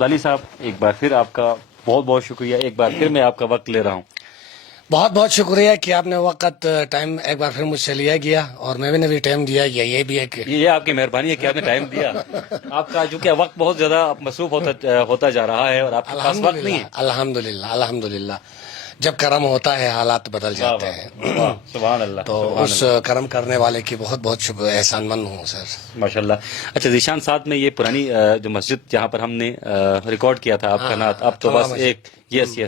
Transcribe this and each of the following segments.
عبدالی صاحب ایک بار پھر آپ کا بہت بہت شکریہ. ایک بار پھر میں آپ کا وقت لے رہا ہوں. بہت بہت شکریہ کہ آپ نے وقت ٹائم ایک بار پھر مجھ سے لیا گیا اور میں نے بھی ٹائم دیا گیا. یہ بھی ایک یہ آپ کی مہربانی ہے کہ آپ نے ٹائم دیا. آپ کا چونکہ وقت بہت زیادہ مصروف ہوتا جا رہا ہے اور آپ کے پاس وقت نہیں ہے. الحمدللہ جب کرم ہوتا ہے حالات بدل جاتے ہیں. سبحان اللہ. تو اس کرم کرنے والے کی بہت بہت شکر احسان مند ہوں سر. ماشاء اللہ. اچھا ذیشان ساتھ میں یہ پرانی جو مسجد جہاں پر ہم نے ریکارڈ کیا تھا آپ کا نعت, اب تو بس ایک یس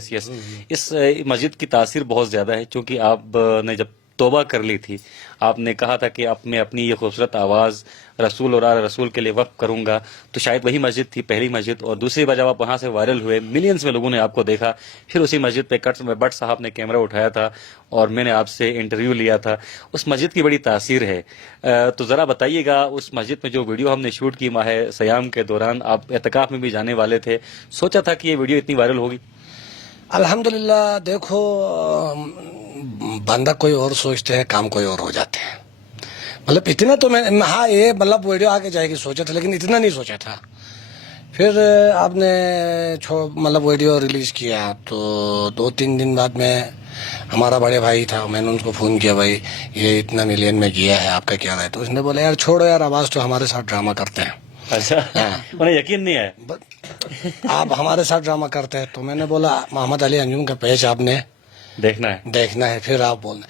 اس مسجد کی تاثیر بہت زیادہ ہے چونکہ آپ نے جب توبہ کر لی تھی آپ نے کہا تھا کہ اب میں اپنی یہ خوبصورت آواز رسول اور رسول کے لیے وقف کروں گا, تو شاید وہی مسجد تھی پہلی مسجد. اور دوسری بار جب آپ وہاں سے وائرل ہوئے ملینز میں لوگوں نے آپ کو دیکھا, پھر اسی مسجد پہ بٹ صاحب نے کیمرہ اٹھایا تھا اور میں نے آپ سے انٹرویو لیا تھا. اس مسجد کی بڑی تاثیر ہے, تو ذرا بتائیے گا اس مسجد میں جو ویڈیو ہم نے شوٹ کی ماہ سیام کے دوران, آپ اعتکاف میں بھی جانے والے تھے, سوچا تھا کہ یہ ویڈیو اتنی وائرل ہوگی؟ الحمدللہ دیکھو بندہ کوئی اور سوچتے ہیں کام کوئی اور ہو جاتے ہیں. مطلب اتنا تو میں ہاں یہ مطلب ویڈیو آگے جائے گی سوچا تھا لیکن اتنا نہیں سوچا تھا. پھر آپ نے مطلب ویڈیو ریلیز کیا تو 2-3 دن بعد میں ہمارا بڑے بھائی تھا, میں نے ان کو فون کیا بھائی یہ اتنا ملین میں گیا ہے آپ کا کیا رہا ہے, تو اس نے بولا یار چھوڑو یار آواز تو ہمارے ساتھ ڈرامہ کرتے ہیں. اچھا انہیں یقین نہیں ہے آپ ہمارے ساتھ ڈرامہ کرتے ہیں. تو میں نے بولا محمد علی انجم کا پیج آپ نے دیکھنا ہے پھر آپ بولنا.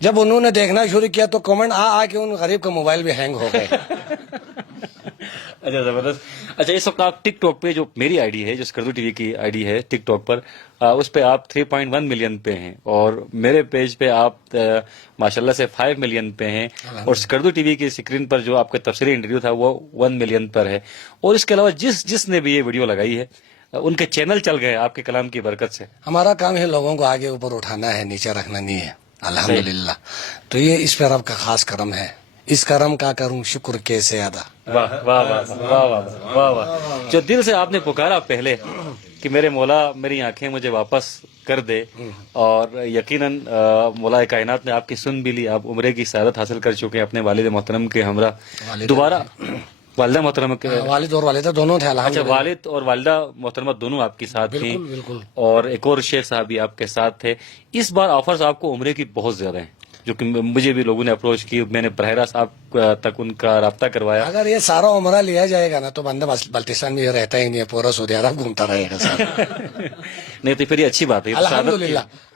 جب انہوں نے دیکھنا شروع کیا تو کمنٹ آ کے ان غریب کا موبائل بھی ہینگ ہو گئے. اچھا زبردست. اچھا اس وقت آپ ٹک ٹاک پہ جو میری آئی ڈی ہے جو اسکردو ٹی وی کی آئی ڈی ہے ٹک ٹاک پر, اس پہ آپ 3.1 ملین پہ ہیں اور میرے پیج پہ آپ ماشاءاللہ سے 5 ملین پہ ہیں, اور اسکردو ٹی وی کی اسکرین پر جو آپ کا تفصیلی انٹرویو تھا وہ 1 ملین پر ہے. اور اس کے علاوہ جس نے بھی یہ ویڈیو لگائی ہے ان کے چینل چل گئے آپ کے کلام کی برکت سے. ہمارا کام ہے لوگوں کو آگے اوپر اٹھانا ہے, نیچے رکھنا نہیں ہے الحمدللہ. تو یہ اس پہ رب کا خاص کرم ہے, اس کرم کا کروں شکر کیسے ادا. واہ واہ واہ واہ واہ واہ واہ. جو دل سے آپ نے پکارا پہلے کہ میرے مولا میری آنکھیں مجھے واپس کر دے, اور یقیناً مولا کائنات نے آپ کی سن بھی لی, آپ عمرے کی سعادت حاصل کر چکے ہیں اپنے والد محترم کے ہمراہ. دوبارہ والدہ محترمہ کے والد اور والدہ دونوں تھے اچھا والد اور والدہ محترمہ دونوں آپ کے ساتھ تھیں, بالکل. اور ایک اور شیخ صاحب بھی آپ کے ساتھ تھے. اس بار آفرز آپ کو عمرے کی بہت زیادہ ہیں, جو کہ مجھے بھی لوگوں نے اپروچ کی, میں نے براہ راست آپ تک ان کا رابطہ کروایا. اگر یہ سارا عمرہ لیا جائے گا نا تو بندہ بلتستان میں رہتا ہی نہیں ہے, پورا سعودی عرب گھومتا رہے گا سر. نہیں تو پھر یہ اچھی بات ہے,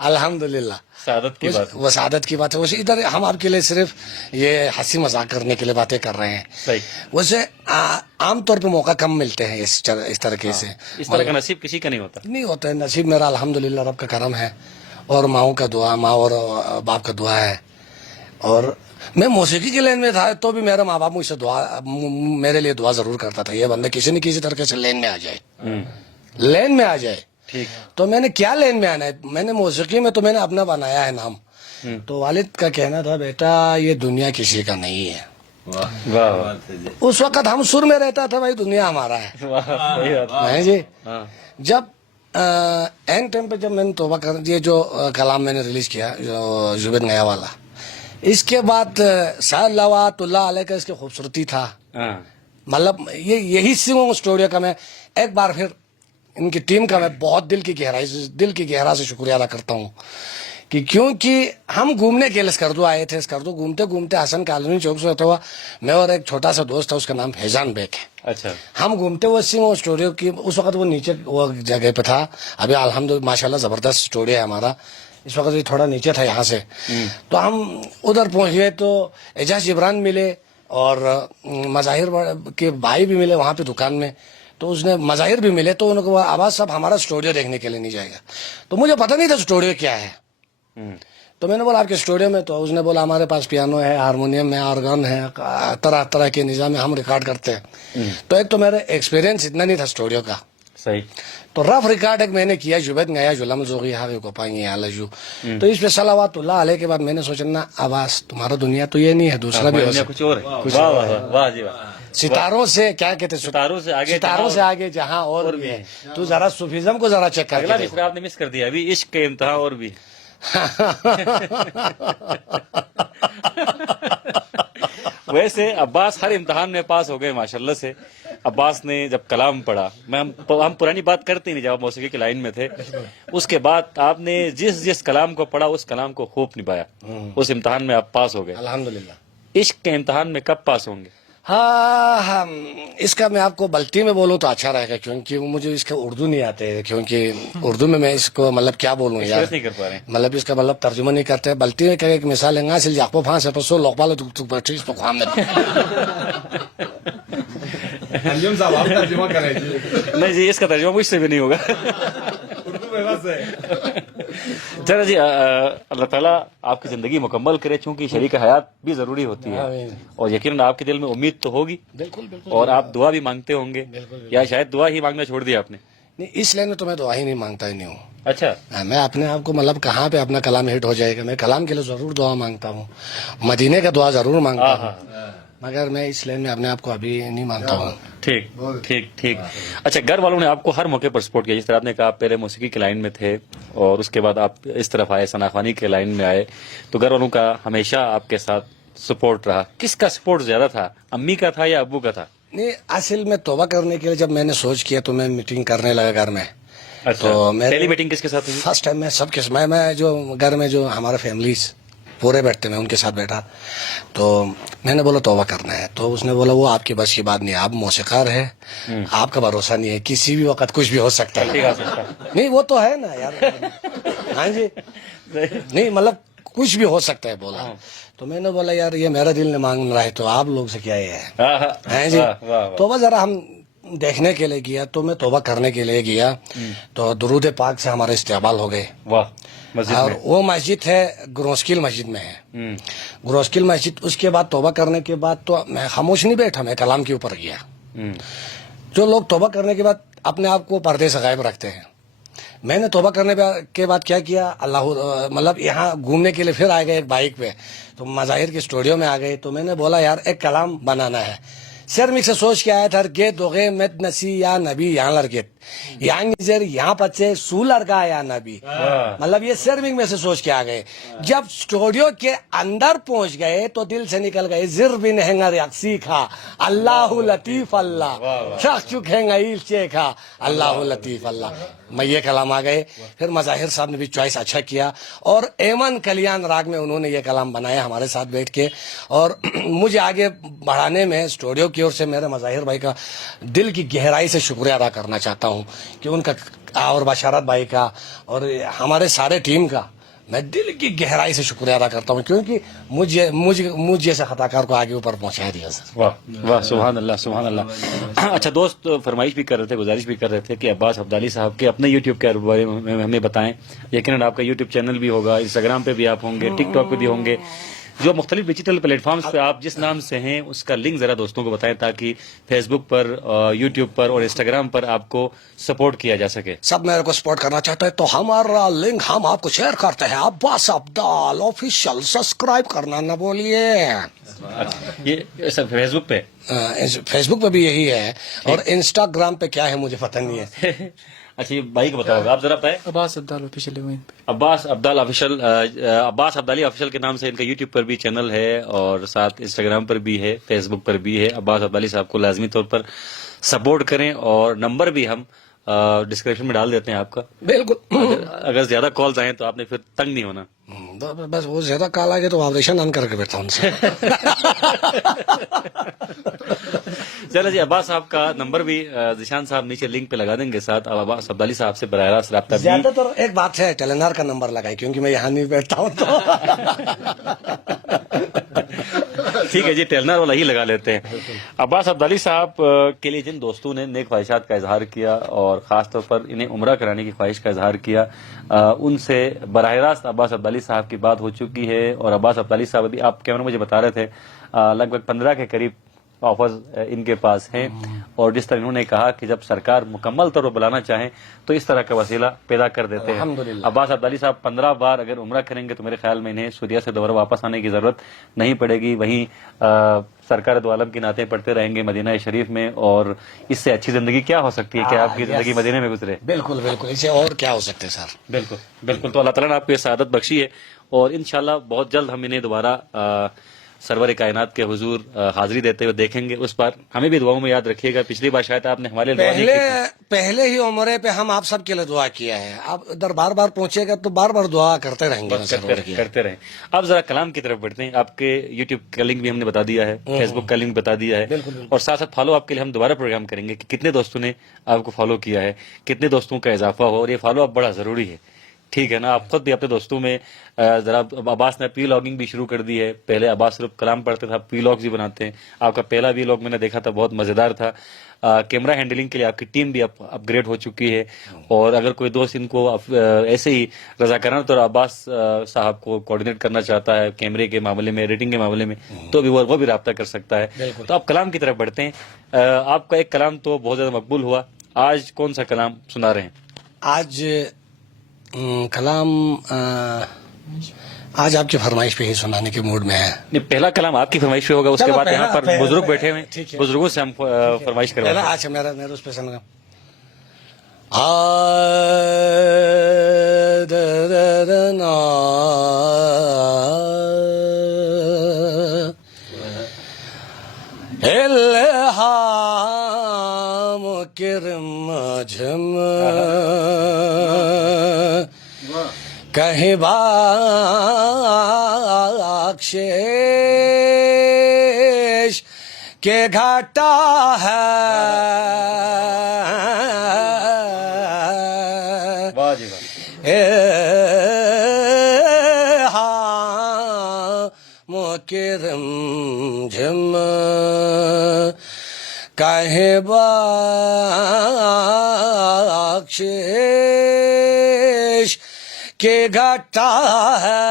الحمدللہ سعادت کی بات, وہ سعادت کی بات ہے. ویسے ادھر ہم آپ کے لیے صرف یہ ہنسی مذاق کرنے کے لیے باتیں کر رہے ہیں. صحیح. ویسے عام طور پہ موقع کم ملتے ہیں اس طریقے سے. اس طرح کا نصیب کسی کا نہیں ہوتا ہے. نصیب میرا الحمدللہ رب کا کرم ہے, اور ماؤں کا دعا, ماں اور باپ کا دعا ہے. اور میں موسیقی کی لین میں تھا تو بھی میرا ماں باپ مجھ سے میرے لیے دعا ضرور کرتا تھا, یہ بندہ کسی نہ کسی طریقے سے لین میں آ جائے. ٹھیک. تو میں نے کیا لین میں آنا ہے, میں نے موسیقی میں تو میں نے اپنا بنایا ہے نام. تو والد کا کہنا تھا بیٹا یہ دنیا کسی کا نہیں ہے. اس وقت ہم سر میں رہتا تھا بھائی دنیا ہمارا ہے جی. جب اینڈ ٹائم پہ جب میں نے توبہ کر یہ جو کلام میں نے ریلیز کیا زبید نیا والا, اس کے بعد صلوات اللہ علیہ کا اس کی خوبصورتی تھا. مطلب یہی اسٹوڈیو کا میں ایک بار پھر ان کی ٹیم کا میں بہت دل کی گہرا سے شکریہ ادا کرتا ہوں, کہ کیونکہ ہم گھومنے کے لیے اسکردو آئے تھے. اسکردو گھومتے گھومتے حسن کالونی چوک سے ہوتا ہوا, میں اور ایک چھوٹا سا دوست تھا اس کا نام فیضان بیگ ہے. اچھا. ہم گھومتے ہوئے اسٹوڈیو کی اس وقت وہ نیچے وہ جگہ پہ تھا. ابھی الحمدللہ ماشاءاللہ زبردست اسٹوڈیو ہے ہمارا. اس وقت یہ تھوڑا نیچے تھا یہاں سے. تو ہم ادھر پہنچ گئے تو اعجاز جبران ملے اور مظاہر کے بھائی بھی ملے وہاں پہ دکان میں. تو اس نے مظاہر بھی ملے, تو ان کو آواز صاحب ہمارا اسٹوڈیو دیکھنے کے لیے نہیں جائے گا. تو مجھے پتہ نہیں تھا اسٹوڈیو کیا ہے. تو میں نے بولا آپ کے اسٹوڈیو میں, تو اس نے بولا ہمارے پاس پیانو ہے, ہارمونیم ہے, آرگن ہے, طرح طرح کے نظام ہے, ہم ریکارڈ کرتے ہیں. تو ایک تو میرا ایکسپیرینس اتنا نہیں تھا اسٹوڈیو کا. صحیح. تو رف ریکارڈ ایک میں نے کیا زبید نیا جلم زوغی ہاوی کو پائیں آلجو. تو اس پہ صلوات اللہ علیہ کے بعد میں نے سوچا نا آواز تمہارا دنیا تو یہ نہیں ہے, دوسرا بھی ہو کچھ اور ہے. ستاروں سے کیا کہتے ہیں, ستاروں سے آگے جہاں اور بھی ہے. تو ذرا صوفیزم کو ذرا چیک کر اگلا مصرع آپ نے مس کر دیا, ابھی عشق کے انتہا اور بھی. ویسے عباس ہر امتحان میں پاس ہو گئے ماشاءاللہ سے. عباس نے جب کلام پڑھا, ہم پرانی بات کرتے نہیں, جب آپ موسیقی کی لائن میں تھے, اس کے بعد آپ نے جس کلام کو پڑھا اس کلام کو خوب نبھایا, اس امتحان میں آپ پاس ہو گئے. الحمدللہ. عشق کے امتحان میں کب پاس ہوں گے؟ ہاں اس کا میں آپ کو بلٹی میں بولوں تو اچھا رہے گا, کیونکہ مجھے اس کا اردو نہیں آتے, کیونکہ اردو میں اس کو مطلب کیا بولوں یار, نہیں کر پا رہے ہیں. مطلب اس کا مطلب ترجمہ نہیں کرتے. بلٹی میں ایک مثال ہے, سل جاپو پھانس ہے تو سو لوگ بالو تو بیٹھے اس کو خام نہیں جی, اس کا ترجمہ مجھ سے بھی نہیں ہوگا. چلو جی, اللہ تعالیٰ آپ کی زندگی مکمل کرے, چونکہ شریک حیات بھی ضروری ہوتی ہے, اور یقیناً آپ کے دل میں امید تو ہوگی, بالکل بالکل, اور آپ دعا بھی مانگتے ہوں گے, یا شاید دعا ہی مانگنا چھوڑ دیا آپ نے؟ نہیں, اس لائن میں تو میں دعا ہی نہیں مانگتا ہی نہیں ہوں. اچھا, میں اپنے آپ کو مطلب کہاں پہ اپنا کلام ہٹ ہو جائے گا, میں کلام کے لیے ضرور دعا مانگتا ہوں, مدینے کا دعا ضرور مانگتا ہوں, مگر میں اس لائن میں اپنے آپ کو ابھی نہیں مانتا ہوں. ٹھیک ٹھیک ٹھیک. اچھا, گھر والوں نے آپ کو ہر موقع پر سپورٹ کیا, جس طرح آپ نے کہا آپ پہلے موسیقی کی لائن میں تھے اور اس کے بعد آپ اس طرف آئے, ثناخوانی کے لائن میں آئے, تو گھر والوں کا ہمیشہ آپ کے ساتھ سپورٹ رہا. کس کا سپورٹ زیادہ تھا, امی کا تھا یا ابو کا تھا؟ نہیں, اصل میں توبہ کرنے کے لیے جب میں نے سوچ کیا تو میں میٹنگ کرنے لگا گھر میں. تو پہلی میٹنگ کس کے ساتھ ہوئی؟ فرسٹ ٹائم میں سب کے میں جو گھر میں جو ہمارا فیملیز پورے بیٹھتے, میں ان کے ساتھ بیٹھا, تو میں نے بولا توبہ کرنا ہے, تو اس نے بولا وہ آپ کی بس کی بات نہیں, آپ موسیقار ہے, آپ کا بھروسہ نہیں ہے, کسی بھی وقت کچھ بھی ہو سکتا ہے. نہیں وہ تو ہے نا یار, ہاں جی, نہیں مطلب کچھ بھی ہو سکتا ہے بولا. تو میں نے بولا یار یہ میرا دل نہیں مانگ رہا ہے, تو آپ لوگ سے کیا یہ ہے جی. توبہ ذرا ہم دیکھنے کے لیے گیا, تو میں توبہ کرنے کے لیے گیا, تو درود پاک سے ہمارے استقبال ہو گئے. اور وہ مسجد ہے گروسکل مسجد میں ہے, گروسکل مسجد. اس کے بعد توبہ کرنے کے بعد تو میں خاموش نہیں بیٹھا, میں کلام کے اوپر گیا. جو لوگ توبہ کرنے کے بعد اپنے آپ کو پردے سے غائب رکھتے ہیں, میں نے توبہ کرنے کے بعد کیا اللہ مطلب یہاں گھومنے کے لیے پھر آ گئے ایک بائک پہ, تو مظاہر کے اسٹوڈیو میں آ گئے. تو میں نے بولا یار ایک کلام بنانا ہے. سر سے سوچ کے آیا تھا گے دوغے مت نسی یا نبی یہاں لڑکیت یہاں بچے سو لڑکا یا نبی, مطلب یہ سرمنگ میں سے سوچ کے آ گئے. جب اسٹوڈیو کے اندر پہنچ گئے تو دل سے نکل گئے زر بن ہنگر سیکھا اللہ لطیف اللہ شخ چک ہنگا چیکھا اللہ لطیف اللہ. میں یہ کلام آ گئے. پھر مظاہر صاحب نے بھی چوائس اچھا کیا, اور ایمن کلیان راگ میں انہوں نے یہ کلام بنایا ہمارے ساتھ بیٹھ کے, اور مجھے آگے بڑھانے میں اسٹوڈیو کی اور سے میرے مظاہر بھائی کا دل کی گہرائی سے شکریہ ادا کرنا چاہتا ہوں, کہ ان کا اور بشارت بھائی کا اور ہمارے سارے ٹیم کا میں دل کی گہرائی سے شکریہ ادا کرتا ہوں, کیونکہ مجھ جیسے خطا کار کو آگے اوپر پہنچا دیا سر. واہ واہ, سبحان اللہ سبحان اللہ. اچھا دوست فرمائش بھی کر رہے تھے, گزارش بھی کر رہے تھے کہ عباس عبدالی صاحب کے اپنے یوٹیوب کے بارے میں ہمیں بتائیں. یقیناً آپ کا یوٹیوب چینل بھی ہوگا, انسٹاگرام پہ بھی آپ ہوں گے, ٹک ٹاک پہ بھی ہوں گے, جو مختلف ڈیجیٹل پلیٹ فارمز پہ آپ جس نام سے ہیں اس کا لنک ذرا دوستوں کو بتائیں, تاکہ فیس بک پر, یوٹیوب پر اور انسٹاگرام پر آپ کو سپورٹ کیا جا سکے. سب میرے کو سپورٹ کرنا چاہتے ہیں تو ہمارا لنک ہم آپ کو شیئر کرتے ہیں, عباس عبدال آفیشیل, سبسکرائب کرنا نہ بولیے. یہ فیس بک پہ, فیس بک پہ بھی یہی ہے, اور انسٹاگرام پہ کیا ہے مجھے پتہ نہیں ہے. اچھا یہ بھائی کو بتاؤ گا آپ ذرا بتائیں. عباس عبدال آفیشیل, عباس عبدال آفیشیل, عباس عبدالی آفیشیل کے نام سے ان کا یوٹیوب پر بھی چینل ہے, اور ساتھ انسٹاگرام پر بھی ہے, فیس بک پر بھی ہے. عباس عبدالی صاحب کو لازمی طور پر سپورٹ کریں, اور نمبر بھی ہم ڈسکرپشن میں ڈال دیتے ہیں آپ کا. بالکل, اگر زیادہ کالز آئیں تو آپ نے پھر تنگ نہیں ہونا. بس وہ زیادہ کال آ گئے تو آپریشن آن کر کے بیٹھا ان سے. چلو جی, عباس صاحب کا نمبر بھی ذیشان صاحب نیچے لنک پہ لگا دیں گے ساتھ. اب عباس عبدالی صاحب سے براہ راست رابطہ بھی. زیادہ تر ایک بات ہے, ٹیلنار کا نمبر لگائے, کیونکہ میں یہاں نہیں بیٹھتا ہوں. تو ٹھیک ہے جی, ٹیلنر والا ہی لگا لیتے ہیں. عباس عبدالی صاحب کے لیے جن دوستوں نے نیک خواہشات کا اظہار کیا, اور خاص طور پر انہیں عمرہ کرانے کی خواہش کا اظہار کیا, ان سے براہ راست عباس عبدالی صاحب کی بات ہو چکی ہے. اور عباس عبدالی صاحب ابھی آپ کیمرہ مجھے بتا رہے تھے لگ بھگ 15 کے قریب آفرز ان کے پاس ہیں, اور جس طرح انہوں نے کہا کہ جب سرکار مکمل طور پر بلانا چاہیں تو اس طرح کا وسیلہ پیدا کر دیتے ہیں. الحمدللہ. عباس عبدالی صاحب 15 بار اگر عمرہ کریں گے تو میرے خیال میں انہیں سعودیہ سے دوبارہ واپس آنے کی ضرورت نہیں پڑے گی. وہیں سرکار دو عالم کی نعتیں پڑھتے رہیں گے مدینہ شریف میں, اور اس سے اچھی زندگی کیا ہو سکتی ہے کہ آپ کی زندگی مدینہ میں گزرے. بالکل بالکل, اسے اور کیا ہو سکتے سر. بالکل بالکل. تو اللہ تعالیٰ نے آپ کو یہ سعادت بخشی ہے, اور انشاءاللہ بہت جلد ہم انہیں دوبارہ سرور کائنات کے حضور حاضری دیتے ہوئے دیکھیں گے، اس بار ہمیں بھی دعاؤں میں یاد رکھیے گا. پچھلی بار شاید آپ نے ہمارے لیے دعا نہیں کی تھی. پہلے ہی عمرے پہ ہم آپ سب کے لیے دعا کیا ہے. آپ ادھر بار بار پہنچے گا تو بار بار دعا کرتے رہیں گے. کرتے رہیں. اب ذرا کلام کی طرف بڑھتے ہیں. آپ کے یوٹیوب کا لنک بھی ہم نے بتا دیا ہے، فیس بک کا لنک بتا دیا ہے، اور ساتھ ساتھ فالو آپ کے لیے ہم دوبارہ پروگرام کریں گے کہ کتنے دوستوں نے آپ کو فالو کیا ہے، کتنے دوستوں کا اضافہ ہو، اور یہ فالو اپ بڑا ضروری ہے. ٹھیک ہے نا. آپ خود بھی اپنے دوستوں میں ذرا، عباس نے پی لاگنگ بھی شروع کر دی ہے. پہلے عباس صرف کلام پڑھتے تھا، پی لاگز بھی بناتے ہیں. آپ کا پہلا وی لاگ میں نے دیکھا تھا، بہت مزیدار تھا. کیمرہ ہینڈلنگ کے لیے آپ کی ٹیم بھی اپ گریڈ ہو چکی ہے. اور اگر کوئی دوست ان کو ایسے ہی رضاکارانہ طور عباس صاحب کو کوآرڈینیٹ کرنا چاہتا ہے کیمرے کے معاملے میں، ایڈیٹنگ کے معاملے میں، تو بھی وہ بھی رابطہ کر سکتا ہے. تو آپ کلام کی طرف بڑھتے ہیں. آپ کا ایک کلام تو بہت زیادہ مقبول ہوا. آج کون سا کلام سنا رہے ہیں؟ آج کلام آج آپ کی فرمائش پہ ہی سنانے کے موڈ میں ہے. نہیں، پہلا کلام آپ کی فرمائش پہ ہوگا، اس کے بعد یہاں پر بزرگ بیٹھے ہوئے ہیں، بزرگوں سے ہم فرمائش کرواتے ہیں. اچھا میرا اس پہ سنگا. الہام کرم جھم کہیں بخشش کے گھاٹا ہے. کرم جھم کہیں بخشش کے گھاٹا ہے.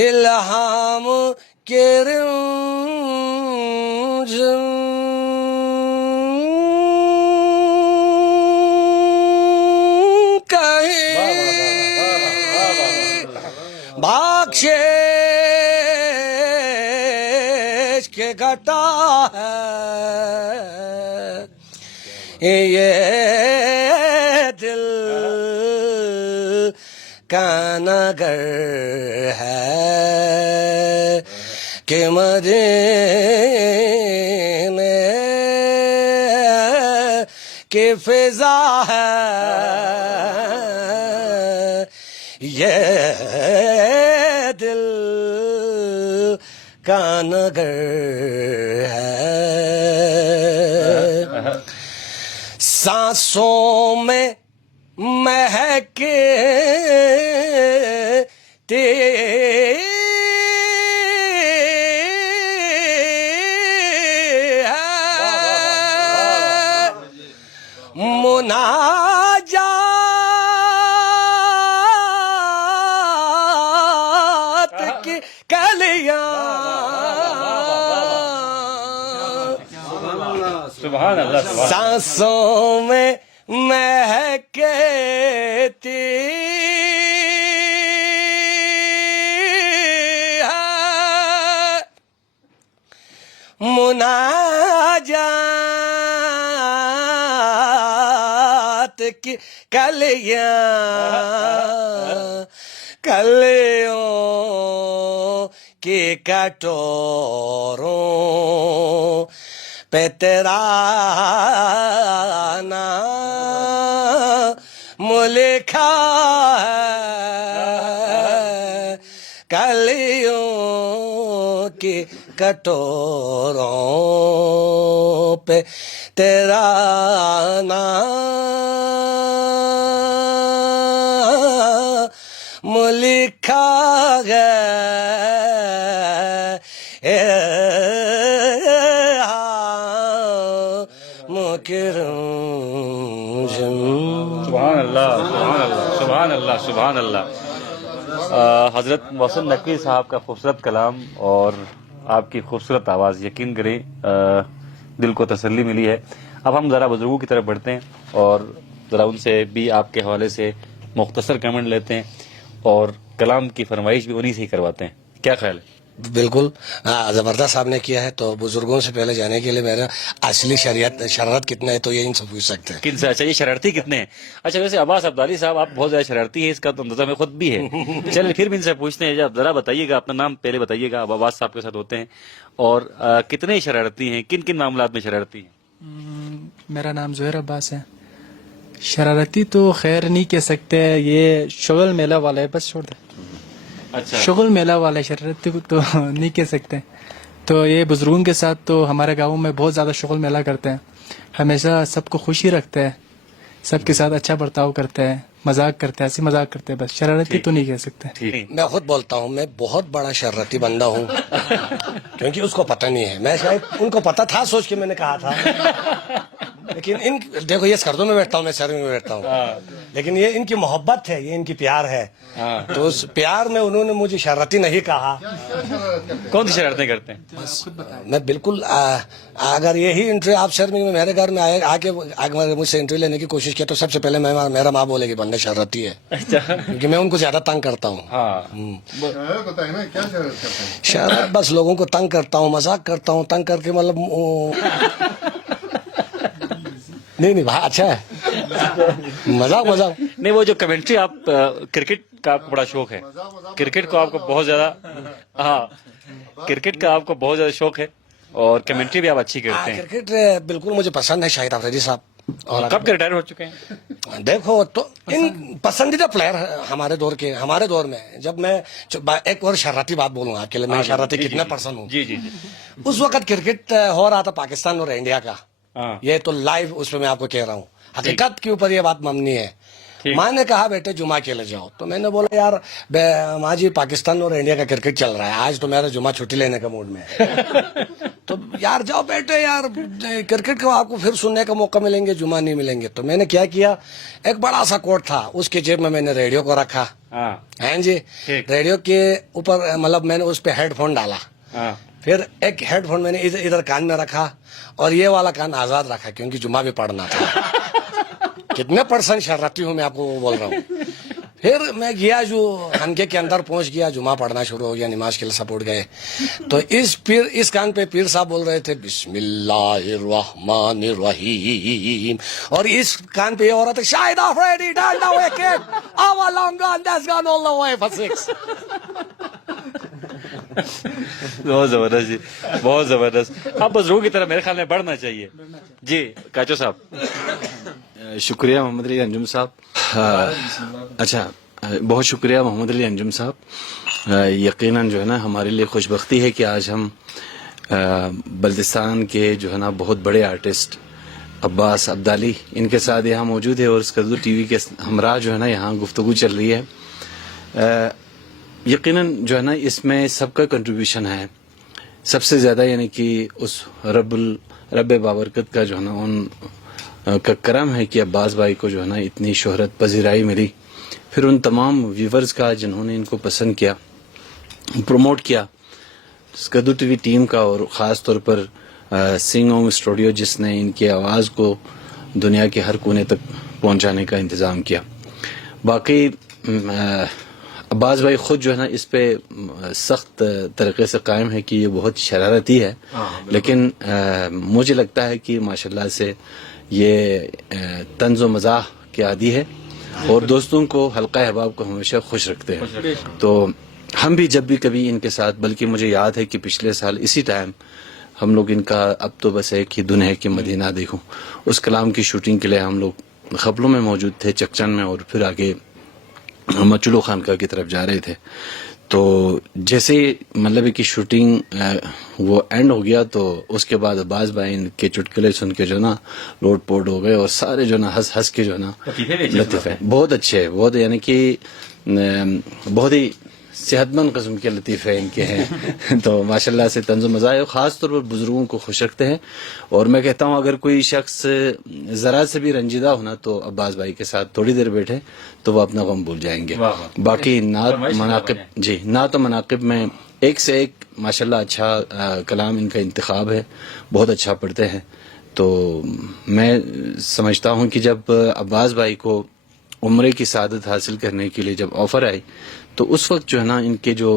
الہام کرم جھم بخشش کے گھاٹا ہے. یہ دل کا نگر ہے کہ مدینے کی فضا ہے. یہ دل کا نگر ہے. سانسوں میں مہکتی مناجات کی کلیاں. سبحان اللہ. سانسوں میں مہکتی ہے مناجات کی کلیاں. کلیوں کی کٹوروں پہ تیرا نام لکھا ہے. کلیوں کی کٹوروں پہ تیرا نام لکھا ہے. سبحان اللہ، سبحان اللہ، سبحان اللہ، سبحان اللہ. حضرت محسن نقوی صاحب کا خوبصورت کلام اور آپ کی خوبصورت آواز، یقین کریں دل کو تسلی ملی ہے. اب ہم ذرا بزرگوں کی طرف بڑھتے ہیں اور ذرا ان سے بھی آپ کے حوالے سے مختصر کمنٹ لیتے ہیں اور کلام کی فرمائش بھی انہی سے ہی کرواتے ہیں. کیا خیال ہے؟ بالکل زبردست آپ نے کیا ہے. تو بزرگوں سے پہلے جانے کے لیے میرا اصلی شرارت کتنا ہے تو یہ ان سے پوچھ سکتے ہیں. کن سے؟ اچھا، یہ شرارتی کتنے ہیں؟ اچھا ویسے عباس عبدالی صاحب آپ بہت زیادہ شرارتی ہیں، اس کا تو اندازہ میں خود بھی ہے. چلیے پھر بھی ان سے پوچھتے ہیں، ذرا بتائیے گا اپنا نام پہلے بتائیے گا. آپ عباس صاحب کے ساتھ ہوتے ہیں اور کتنے شرارتی ہیں، کن کن معاملات میں شرارتی ہیں؟ میرا نام زہیر عباس ہے. شرارتی تو خیر نہیں کہہ سکتے، یہ شغل میلہ والا ہے، بس چھوڑ دیں. اچھا، شغل میلہ والا ہے، شرارتی کو تو نہیں کہہ سکتے. تو یہ بزرگوں کے ساتھ تو ہمارے گاؤں میں بہت زیادہ شغل میلہ کرتے ہیں، ہمیشہ سب کو خوشی رکھتے ہیں، سب کے ساتھ اچھا برتاؤ کرتے ہیں، مذاق کرتے ہیں، ایسی مذاق کرتے ہیں. بس شرارتی تو نہیں کہہ سکتے. ٹھیک. میں خود بولتا ہوں میں بہت بڑا شرارتی بندہ ہوں کیونکہ اس کو پتہ نہیں ہے. میں شاید ان کو پتہ تھا سوچ کے میں نے کہا تھا. لیکن دیکھو یہ سردوں میں بیٹھتا ہوں، میں سردیوں میں بیٹھتا ہوں، لیکن یہ ان کی محبت ہے، یہ ان کی پیار ہے. تو اس پیار میں انہوں نے مجھے شرارتی نہیں کہا. کون سی شرارتیں کرتے ہیں؟ میں بالکل اگر یہی انٹرویو آپ سر میں میرے گھر میں آ کے مجھ سے انٹرویو لینے کی کوشش کیا تو سب سے پہلے میرا ماں بولے گی بندہ شرارتی ہے، کیونکہ میں ان کو زیادہ تنگ کرتا ہوں. شرارت بس لوگوں کو تنگ کرتا ہوں، مذاق کرتا ہوں، تنگ کر کے مطلب نہیں اچھا ہے مذاق. نہیں، وہ جو کمنٹری آپ کرکٹ کا آپ کو بڑا شوق ہے، کرکٹ کو آپ کو بہت زیادہ، ہاں کرکٹ کا آپ کو بہت زیادہ شوق ہے اور کمنٹری بھی آپ اچھی کرتے ہیں. کرکٹ بالکل مجھے پسند ہے شاہد آفریدی صاحب. اور کب کے ریٹائر ہو چکے ہیں؟ دیکھو تو ان پسندیدہ پلیئر ہمارے دور میں جب میں ایک اور شرارتی بات بولوں آپ کے لیے، میں شرارتی کتنا پرسن ہوں. جی جی. اس وقت کرکٹ ہو رہا تھا پاکستان اور انڈیا کا، یہ تو لائیو اس پہ میں آپ کو کہہ رہا ہوں، حقیقت کے اوپر یہ بات مبنی ہے. ماں نے کہا بیٹے جمعہ کے لے جاؤ، تو میں نے بولا یار ماں جی پاکستان اور انڈیا کا کرکٹ چل رہا ہے، آج تو میرا جمعہ چھٹی لینے کا موڈ میں ہے. تو یار جاؤ بیٹے، یار کرکٹ کو آپ کو پھر سننے کا موقع ملیں گے، جمعہ نہیں ملیں گے. تو میں نے کیا ایک بڑا سا کوٹ تھا، اس کے جیب میں نے ریڈیو کو رکھا. ہاں جی، ریڈیو کے اوپر مطلب میں نے اس پہ ہیڈ فون ڈالا، پھر ایک ہیڈ فون میں نے ادھر کان میں رکھا اور یہ والا کان آزاد رکھا کیونکہ جمعہ بھی پڑھنا تھا. کتنے پرسنٹ شرارتی ہوں میں آپ کو بول رہا ہوں. پھر میں گیا جو خانقے کے اندر پہنچ گیا، جمعہ پڑھنا شروع ہو گیا، نماز کے لیے سب اٹھ گئے. تو اس کان پہ پیر صاحب بول رہے تھے بسم اللہ الرحمن الرحیم، اور اس کان پہ یہ ہو رہا تھا Shahid Afridi Dalda wicket our long gun that's gone all the way for 6. بہت زبردست جی، بہت زبردست. آپ بزرگوں کی طرح میرے خیال میں بڑھنا چاہیے. جی کاچو صاحب. شکریہ محمد علی انجم صاحب. اچھا بہت شکریہ محمد علی انجم صاحب. یقیناً جو ہے نا ہمارے لیے خوش بختی ہے کہ آج ہم بلتستان کے جو ہے نا بہت بڑے آرٹسٹ عباس عبدالی ان کے ساتھ یہاں موجود ہے اور اسکردو ٹی وی کے ہمراہ جو ہے نا یہاں گفتگو چل رہی ہے. یقیناً جو ہے نا اس میں سب کا کنٹریبیوشن ہے. سب سے زیادہ یعنی کہ اس رب بابرکت کا جو ہے نا ان کا کرم ہے کہ عباس بھائی کو جو ہے نا اتنی شہرت پذیرائی ملی. پھر ان تمام ویورز کا جنہوں نے ان کو پسند کیا، پروموٹ کیا، اسکردو ٹی وی ٹیم کا، اور خاص طور پر سنگ اونگ اسٹوڈیو جس نے ان کی آواز کو دنیا کے ہر کونے تک پہنچانے کا انتظام کیا. باقی عباس بھائی خود جو ہے نا اس پہ سخت طریقے سے قائم ہے کہ یہ بہت شرارتی ہے، لیکن مجھے لگتا ہے کہ ماشاءاللہ سے یہ طنز و مزاح کے عادی ہے اور دوستوں کو حلقہ احباب کو ہمیشہ خوش رکھتے ہیں. تو ہم بھی جب بھی کبھی ان کے ساتھ، بلکہ مجھے یاد ہے کہ پچھلے سال اسی ٹائم ہم لوگ ان کا اب تو بس ایک ہی دن ہے کہ مدینہ دیکھوں، اس کلام کی شوٹنگ کے لیے ہم لوگ خبلوں میں موجود تھے، چکچن میں، اور پھر آگے مچلو خانقاہ کی طرف جا رہے تھے. تو جیسے مطلب کہ شوٹنگ وہ اینڈ ہو گیا تو اس کے بعد عباس بھائی ان کے چٹکلے سن کے جو نا لوٹ پوٹ ہو گئے اور سارے جو نا ہنس کے جو نا لطیفے بہت اچھے، بہت یعنی کہ بہت ہی صحت مند قسم کے لطیفے ان کے ہیں. تو ماشاءاللہ سے طنز و مزاح خاص طور پر بزرگوں کو خوش رکھتے ہیں. اور میں کہتا ہوں اگر کوئی شخص ذرا سے بھی رنجیدہ ہونا تو عباس بھائی کے ساتھ تھوڑی دیر بیٹھے تو وہ اپنا غم بھول جائیں گے. باقی نعت و مناقب میں ایک سے ایک ماشاءاللہ اچھا کلام ان کا انتخاب ہے، بہت اچھا پڑھتے ہیں. تو میں سمجھتا ہوں کہ جب عباس بھائی کو عمرے کی سعادت حاصل کرنے کے لیے جب آفر آئی تو اس وقت جو ہے نا ان کے جو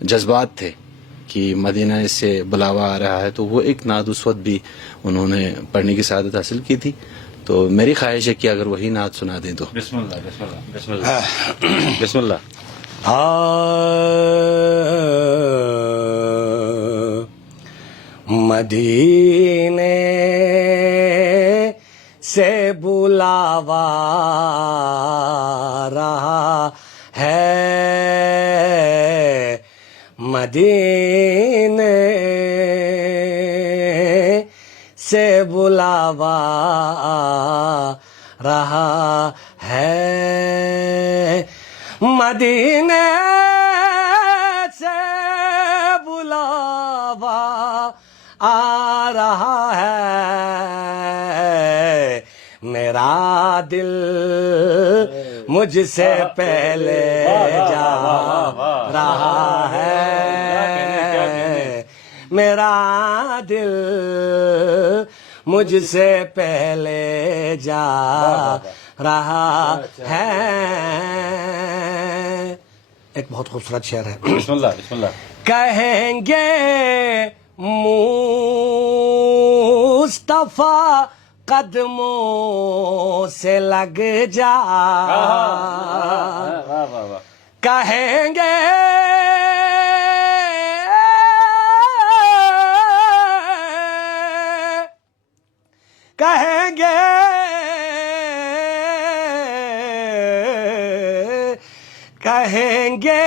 جذبات تھے کہ مدینہ سے بلاوا آ رہا ہے، تو وہ ایک نعت اس وقت بھی انہوں نے پڑھنے کی سعادت حاصل کی تھی. تو میری خواہش ہے کہ اگر وہی نعت سنا دیں تو. بسم اللہ بسم اللہ بسم اللہ بسم اللہ. مدینے سے بلاوا رہا ہے، مدینے سے بلاوا رہا ہے، مدینے سے بلاوا آ رہا ہے، میرا دل مجھ سے پہلے جا رہا ہے، میرا دل مجھ سے پہلے جا رہا ہے. ایک بہت خوبصورت شعر ہے. بسم اللہ بسم اللہ. کہیں گے مصطفیٰ قدموں سے لگ جا، کہیں گے کہیں گے کہیں گے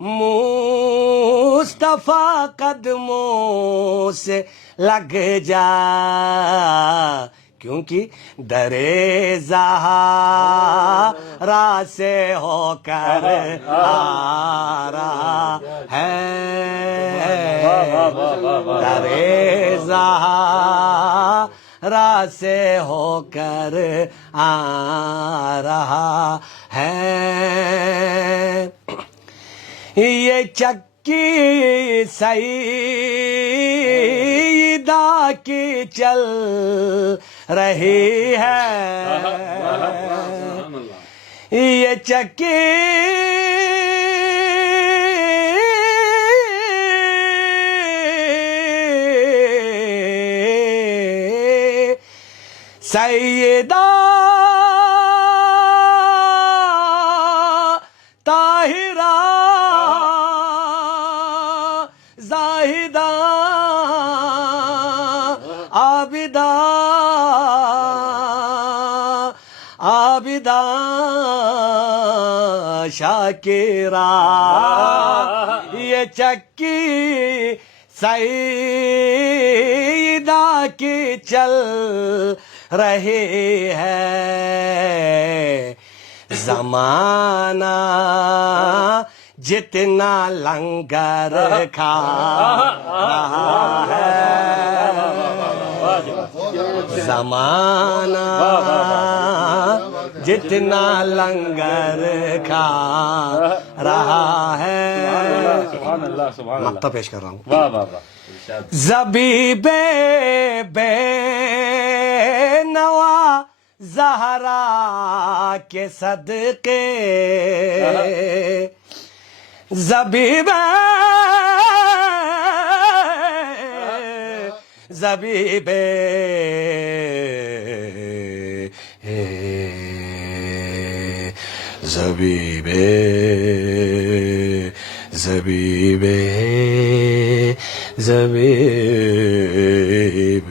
مصطفیٰ قدموں سے لگ جا، کیونکہ درِ زہرا سے ہو کر آ رہا ہے، درِ زہرا سے ہو کر آ رہا ہے. یہ چکی سیدہ کی چل رہی ہے، یہ چکی سیدہ طاہرہ زاہدہ عابدہ عابدہ شاکرہ، یہ چکی سیدہ کی چل رہی ہے، زمانہ جتنا لنگر کھا رہا ہے، زمانہ جتنا لنگر کھا رہا ہے. مقطع پیش کر رہا ہوں. زبیب بے نوا زہرا کے صدقے، زبیب زبیب زبیب زبیب زبیب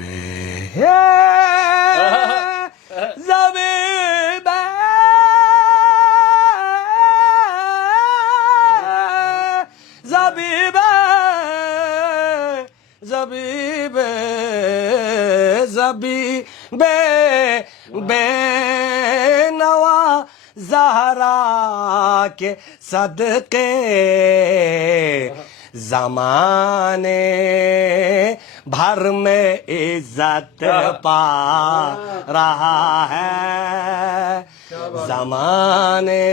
زبیب زبیب زبیب زبیب بے نوا زہرا کے صدقے، زمانے بھر میں عزت پا رہا ہے، زمانے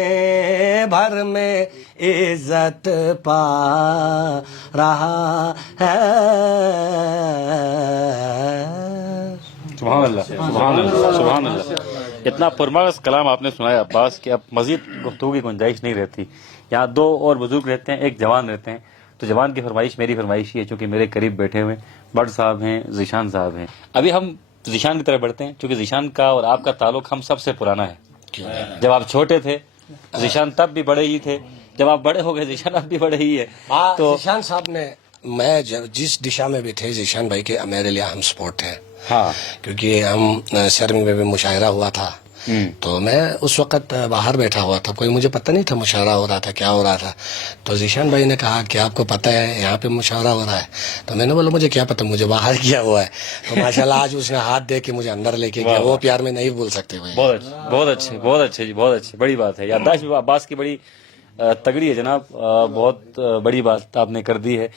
بھر میں عزت پا رہا ہے. سبحان اللہ سبحان اللہ سبحان اللہ. اتنا پرمغز کلام آپ نے سنایا عباس کہ اب مزید گفتگو کی گنجائش نہیں رہتی. یہاں دو اور بزرگ رہتے ہیں، ایک جوان رہتے ہیں. تو جوان کی فرمائش میری فرمائش ہی ہے، چونکہ میرے قریب بیٹھے ہوئے بٹ صاحب ہیں، ذیشان صاحب ہیں. ابھی ہم ذیشان کی طرف بڑھتے ہیں، چونکہ ذیشان کا اور آپ کا تعلق ہم سب سے پرانا ہے. جب آپ چھوٹے تھے ذیشان تب بھی بڑے ہی تھے، جب آپ بڑے ہو گئے ذیشان اب بھی بڑے ہی ہے. تو ذیشان صاحب نے، میں جس دشا میں بھی تھے ذیشان بھائی کے میرے لیے اہم سپورٹ ہے. ہاں کیونکہ ہم شرم میں بھی مشاعرہ ہوا تھا تو میں اس وقت باہر بیٹھا ہوا تھا، کوئی مجھے پتہ نہیں تھا مشاعرہ ہو رہا تھا کیا ہو رہا تھا. تو ذیشان بھائی نے کہا کہ آپ کو پتہ ہے یہاں پہ مشاعرہ ہو رہا ہے. تو میں نے بولا مجھے کیا پتہ، مجھے باہر کیا ہوا ہے. تو ماشاءاللہ آج اس نے ہاتھ دے کے مجھے اندر لے کے گیا، وہ پیار میں نہیں بھول سکتے ہوئے. بہت اچھے بہت اچھے بہت اچھے جی، بہت اچھے، بڑی بات ہے. یادداشت بھی عباس کی بڑی تگڑی ہے جناب، بہت بڑی بات آپ نے کر دی ہے.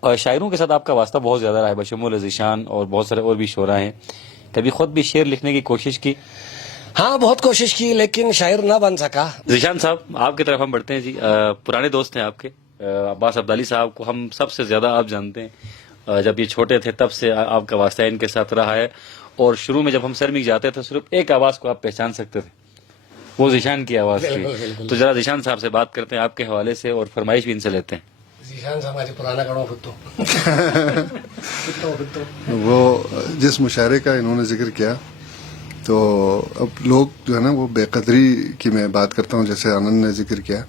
اور شاعروں کے ساتھ آپ کا واسطہ بہت زیادہ رہا ہے، بشمول ذیشان اور بہت سارے اور بھی شعراء ہیں. کبھی خود بھی شعر لکھنے کی کوشش کی؟ ہاں بہت کوشش کی لیکن شاعر نہ بن سکا. ذیشان صاحب آپ کی طرف ہم بڑھتے ہیں جی. پرانے دوست ہیں آپ کے، عباس عبدالی صاحب کو ہم سب سے زیادہ آپ جانتے ہیں. جب یہ چھوٹے تھے تب سے آپ کا واسطہ ان کے ساتھ رہا ہے، اور شروع میں جب ہم سرمک جاتے تھے صرف ایک آواز کو آپ پہچان سکتے تھے، وہ ذیشان کی آواز تھی. تو ذرا ذیشان صاحب سے بات کرتے ہیں آپ کے حوالے سے، اور فرمائش بھی ان سے لیتے ہیں. ذیشان صاحب ہماری پرانا گڑوں وہ جس مشاعرے کا انہوں نے ذکر کیا، تو اب لوگ جو ہے نا وہ بے قدری کی میں بات کرتا ہوں، جیسے آنند نے ذکر کیا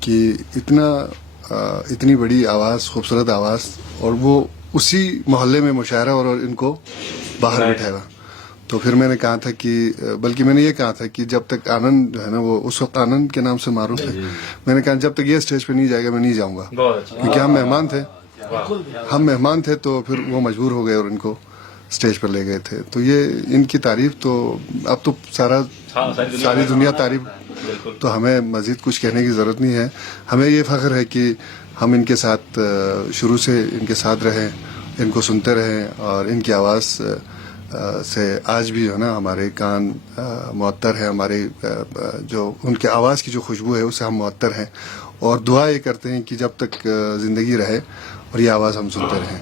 کہ اتنی بڑی آواز، خوبصورت آواز، اور وہ اسی محلے میں مشاعرہ اور ان کو باہر بٹھائے گا. تو پھر میں نے کہا تھا کہ بلکہ میں نے یہ کہا تھا کہ جب تک آنند جو ہے نا، وہ اس وقت آنند کے نام سے معروف ہے، میں نے کہا جب تک یہ اسٹیج پہ نہیں جائے گا میں نہیں جاؤں گا، کیونکہ ہم مہمان تھے تو پھر وہ مجبور ہو گئے اور ان کو اسٹیج پر لے گئے تھے. تو یہ ان کی تعریف تو اب تو ساری دنیا تعریف، تو ہمیں مزید کچھ کہنے کی ضرورت نہیں ہے. ہمیں یہ فخر ہے کہ ہم ان کے ساتھ شروع سے ان کے ساتھ رہیں، ان کو سنتے رہیں، اور ان کی آواز سے آج بھی جو ہے نا ہمارے کان معطر ہیں، ہمارے جو ان کے آواز کی جو خوشبو ہے اس سے ہم معطر ہیں. اور دعا یہ کرتے ہیں کہ جب تک زندگی رہے اور یہ آواز ہم سنتے رہیں.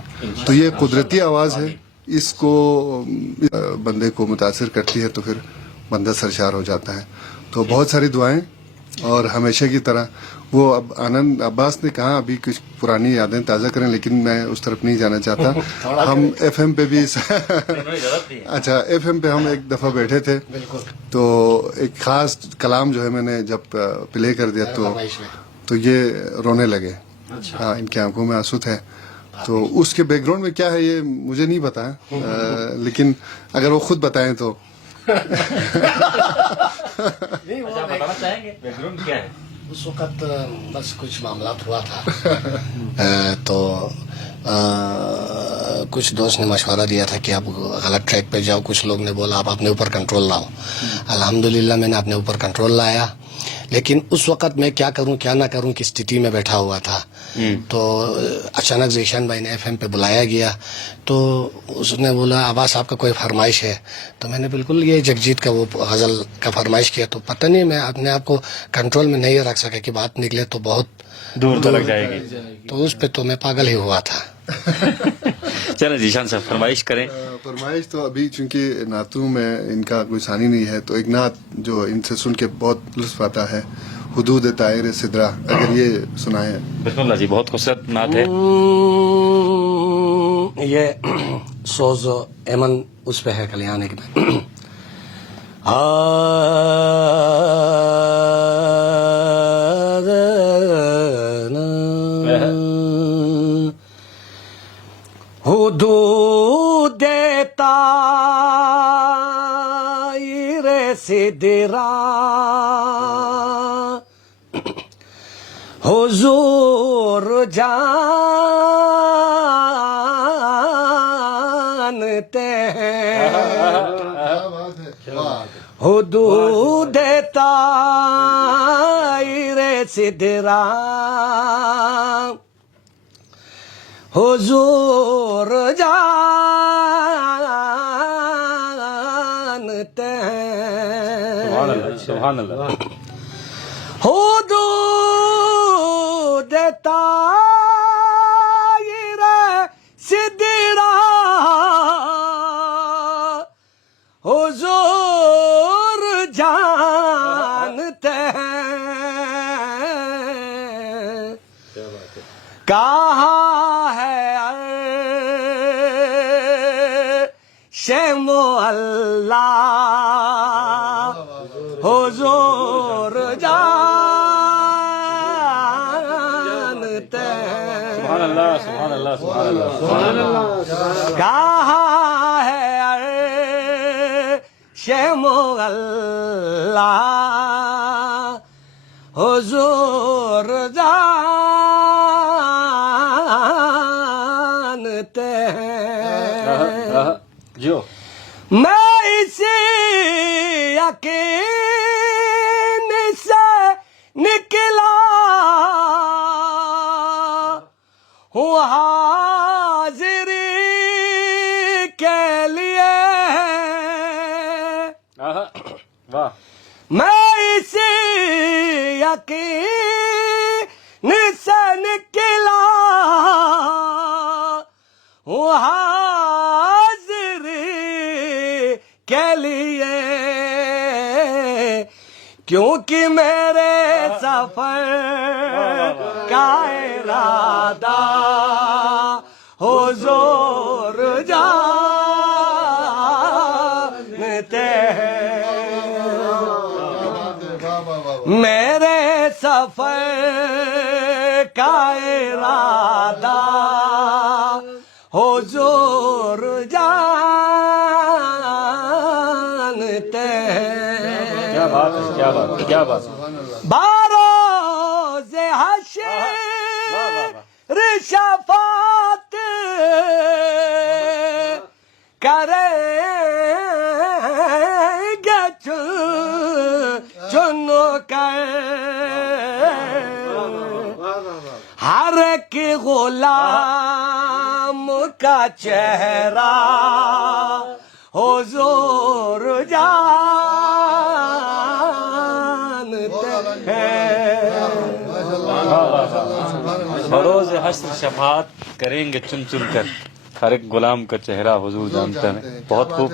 تو یہ قدرتی آواز ہے، اس کو بندے کو متاثر کرتی ہے تو پھر بندہ سرشار ہو جاتا ہے. تو بہت ساری دعائیں، اور ہمیشہ کی طرح وہ اب آنند عباس نے کہا ابھی کچھ پرانی یادیں تازہ کریں، لیکن میں اس طرف نہیں جانا چاہتا. ہم ایف ایم پہ بھی اچھا ایف ایم پہ ہم ایک دفعہ بیٹھے تھے، تو ایک خاص کلام جو ہے میں نے جب پلے کر دیا تو یہ رونے لگے. ہاں، ان کی آنکھوں میں آنسو تھے. تو اس کے بیک گراؤنڈ میں کیا ہے یہ مجھے نہیں پتا، لیکن اگر وہ خود بتائیں تو بتانا چاہیں گے بیک گراؤنڈ کیا ہے؟ اس وقت بس کچھ معاملات ہوا تھا تو کچھ دوست نے مشورہ دیا تھا کہ آپ غلط ٹریک پہ جاؤ. کچھ لوگ نے بولا آپ اپنے اوپر کنٹرول لاؤ. الحمدللہ میں نے اپنے اوپر کنٹرول لایا، لیکن اس وقت میں کیا کروں کیا نہ کروں کی استھتی میں بیٹھا ہوا تھا. تو اچانک ذیشان بھائی نے ایف ایم پہ بلایا گیا، تو اس نے بولا عباس آپ کا کوئی فرمائش ہے؟ تو میں نے بالکل یہ جگجیت کا وہ غزل کا فرمائش کیا. تو پتہ نہیں میں اپنے آپ کو کنٹرول میں نہیں رکھ سکا کہ بات نکلے تو بہت دور تک جائے گی. تو اس پہ تو میں پاگل ہی ہوا تھا. چلیں ذیشان صاحب فرمائش کریں. فرمائش تو ابھی چونکہ نعتوں میں ان کا کوئی ثانی نہیں ہے، تو ایک نعت جو ان سے سن کے بہت لطف آتا ہے، حدود طائر سدرا، اگر یہ سنائیں. بسم اللہ جی، بہت خوبصورت نعت ہے. یہ سوز ایمن اس پہ ہے کلیانے کے حدود طائر سدرا حضور جانتے ہیں حدود طائر سدرا حضور جانتے ہیں. سبحان اللہ. حدود طائر سدرا حضور جانتے ہیں. کہاں اللہ حضور جانتے ہیں سبحان اللہ سبحان اللہ سبحان اللہ سبحان اللہ کہاں ہے عرش معلی حضور جانتے ہیں جو میں اسی یقین سے نکلا ہوں حاضری کے لیے واہ میں اسی یقین سے نکلا ہوں حاضری کے لیے کیونکہ میرے سفر کا ارادہ حضور جانتے ہیں میرے سفر کا ارادہ حضور جانتے ہیں کیا بات ہے کیا بات ہے کیا بات ہے باروز حشر شفاعت کریں گے چن کر ہر ایک غلام کا چہرہ حضور جانتے ہیں بروز حشر شفاعت کریں گے چن چن کر ہر ایک غلام کا چہرہ حضور جانتے ہیں بہت خوب